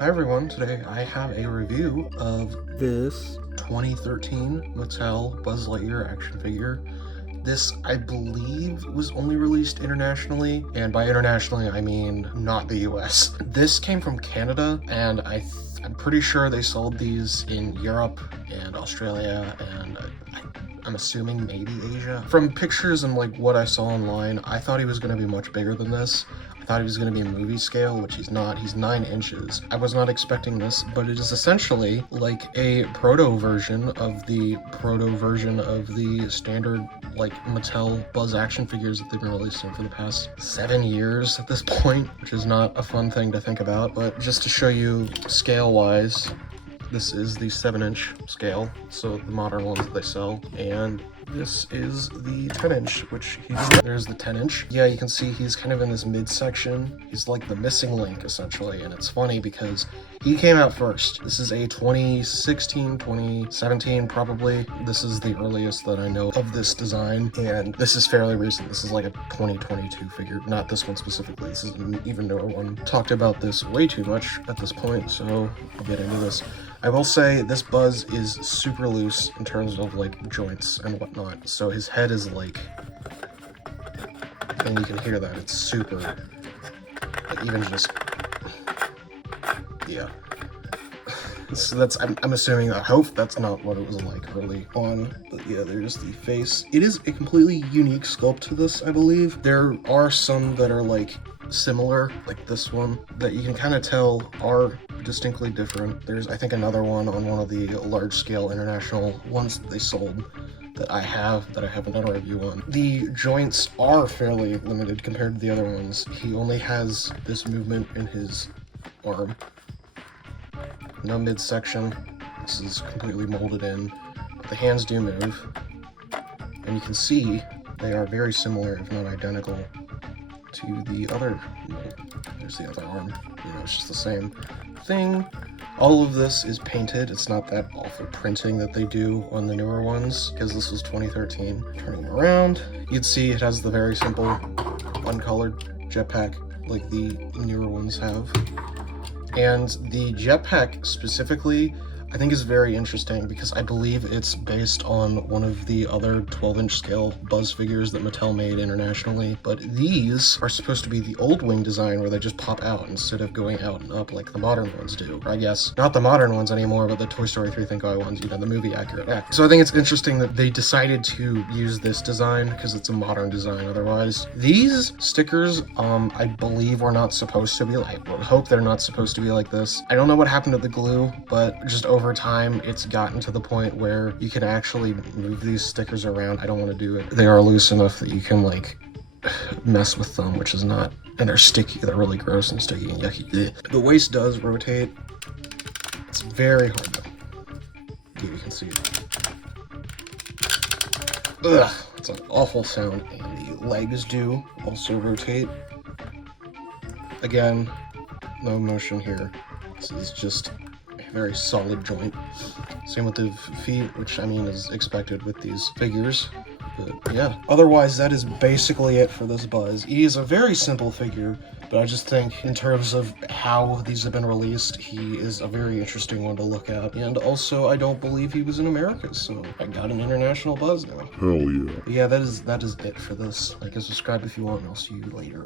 Hi everyone, today I have a review of this 2013 Mattel Buzz Lightyear action figure. This, I believe, was only released internationally, and by internationally I mean not the US. This came from Canada, and I'm pretty sure they sold these in Europe and Australia and I'm assuming maybe Asia. From pictures and like what I saw online, I thought he was going to be much bigger than this. I thought he was going to be a movie scale, which he's not. He's 9 inches. I was not expecting this, but it is essentially like a proto version of the standard like Mattel Buzz action figures that they've been releasing for the past 7 years at this point, which is not a fun thing to think about. But just to show you scale-wise, this is the 7-inch scale, so the modern ones that they sell, and this is the 10-inch, which there's the 10-inch. Yeah, you can see he's kind of in this midsection. He's like the missing link, essentially, and it's funny because he came out first. This is a 2016, 2017, probably. This is the earliest that I know of this design, and this is fairly recent. This is like a 2022 figure, not this one specifically. This is an even newer one. Talked about this way too much at this point, so I'll get into this. I will say this Buzz is super loose in terms of like joints and whatnot. So his head is like, and you can hear that, it's super, like even just, yeah. So that's, I'm assuming, I hope that's not what it was like early on, but yeah, there's the face. It is a completely unique sculpt to this, I believe. There are some that are like similar, like this one, that you can kind of tell are distinctly different. There's, I think, another one on one of the large-scale international ones that they sold that I haven't done a review on. The joints are fairly limited compared to the other ones. He only has this movement in his arm. No midsection. This is completely molded in. The hands do move. And you can see they are very similar, if not identical, to the other mold. There's the other arm. You know, it's just the same thing. All of this is painted. It's not that awful printing that they do on the newer ones, because this was 2013. Turning around, you'd see it has the very simple uncolored jetpack like the newer ones have. And the jetpack specifically, I think, is very interesting because I believe it's based on one of the other 12-inch scale Buzz figures that Mattel made internationally. But these are supposed to be the old wing design where they just pop out instead of going out and up like the modern ones do. Or I guess not the modern ones anymore, but the Toy Story 3 Thinkway ones, you know, the movie accurate act. So I think it's interesting that they decided to use this design because it's a modern design otherwise. These stickers, I believe were not supposed to be like, I would hope they're not supposed to be like this. I don't know what happened to the glue, but just over time it's gotten to the point where you can actually move these stickers around. I don't want to do it. They are loose enough that you can like mess with them, which is not, and they're sticky. They're really gross and sticky and yucky. Ugh. The waist does rotate. It's very hard though. You can see it. Ugh, it's an awful sound. And the legs do also rotate. Again, no motion here. This is just very solid joint. Same with the feet, which I mean is expected with these figures. But yeah, otherwise that is basically it for this Buzz. He is a very simple figure, but I just think in terms of how these have been released, he is a very interesting one to look at. And also, I don't believe he was in America, so I got an international Buzz now. Hell yeah. But yeah, that is it for this. Like and subscribe if you want, and I'll see you later.